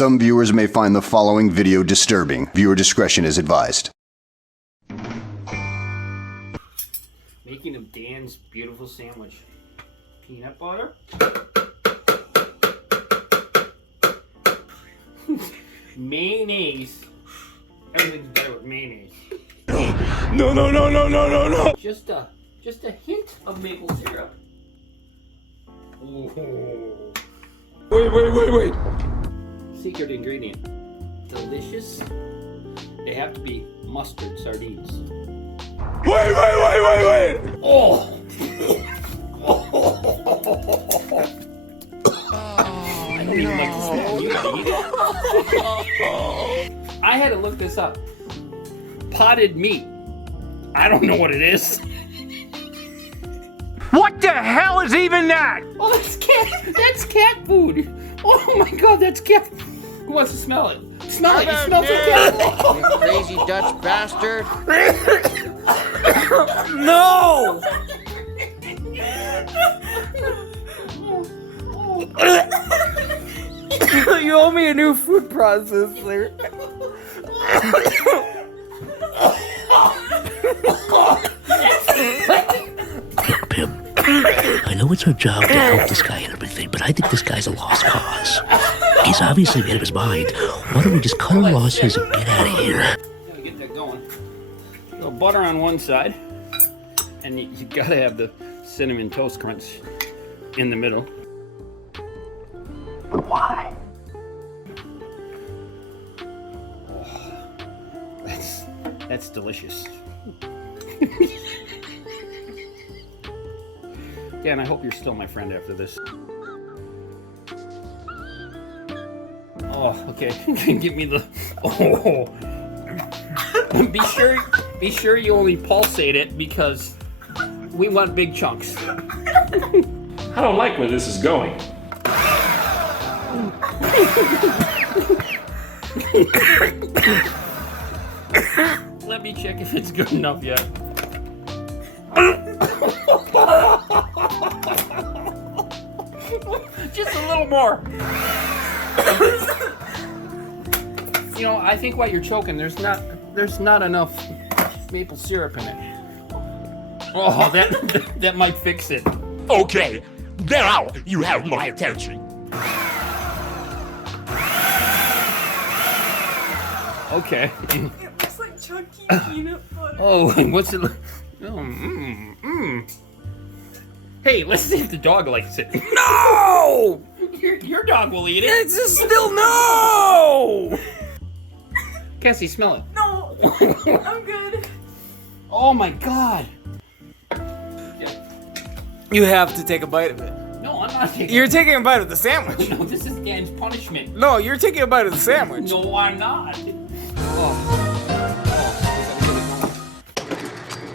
Some viewers may find the following video disturbing. Viewer discretion is advised. Making of Dan's beautiful sandwich. Peanut butter. Mayonnaise. Everything's better with mayonnaise. No. Just a hint of maple syrup. Ooh. Wait. Secret ingredient. Delicious. They have to be mustard sardines. Wait. Oh! I don't even like the smell. You gotta eat it. I had to look this up. Potted meat. I don't know what it is. What the hell is even that? Oh, that's cat food. Oh my god, that's cat. Who wants to smell it? Smell it. It smells like cat food. You crazy Dutch bastard. No! You owe me a new food processor. Pim, I know it's our job to help this guy and everything, but I think this guy's a lost cause. He's obviously made up his mind. Why don't we just cut our losses and get out of here? Gotta get that going. So butter on one side, and you gotta have the cinnamon toast crunch in the middle. But why? That's delicious. Dan, I hope you're still my friend after this. Oh, okay. Give me the. Oh. Be sure you only pulsate it because we want big chunks. I don't like where this is going. Let me check if it's good enough yet. Just a little more. You know, I think while you're choking, there's not enough maple syrup in it. Oh, that might fix it. Okay, now you have my attention. Okay. It looks like chunky peanut butter. Oh, what's it? Hey, let's see if the dog likes it. No! Your dog will eat it. It's just still no! Cassie, smell it. No, I'm good. Oh my god. You have to take a bite of it. No, I'm not taking. You're taking a bite of the sandwich. No, this is Dan's punishment. No, you're taking a bite of the sandwich. No, I'm not.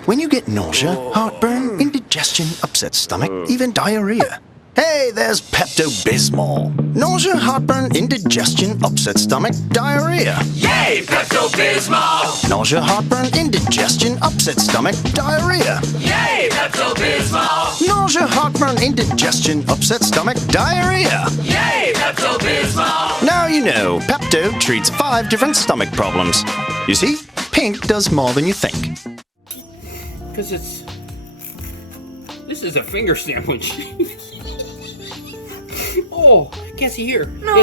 When you get nausea, heartburn, indigestion, upset stomach, even diarrhea. Hey, there's Pepto-Bismol. Nausea, heartburn, indigestion, upset stomach, diarrhea. Yay, Pepto-Bismol! Nausea, heartburn, indigestion, upset stomach, diarrhea. Yay, Pepto-Bismol! Nausea, heartburn, indigestion, upset stomach, diarrhea. Yay, Pepto-Bismol! Now you know, Pepto treats 5 different stomach problems. You see, pink does more than you think. Because this is a finger sandwich. Oh, Cassie, here. No,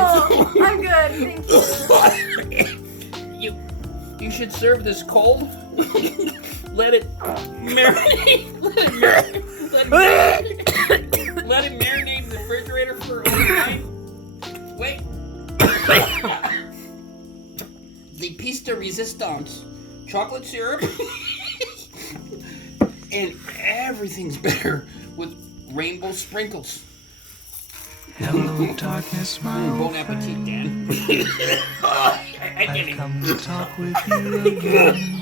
I'm good, thank you. You should serve this cold. Let it marinate. Let it marinate in the refrigerator for overnight. Wait. The piece de resistance. Chocolate syrup. And everything's better with rainbow sprinkles. Hello, darkness, my Bon appetit, Dan. I I've come to talk with you again.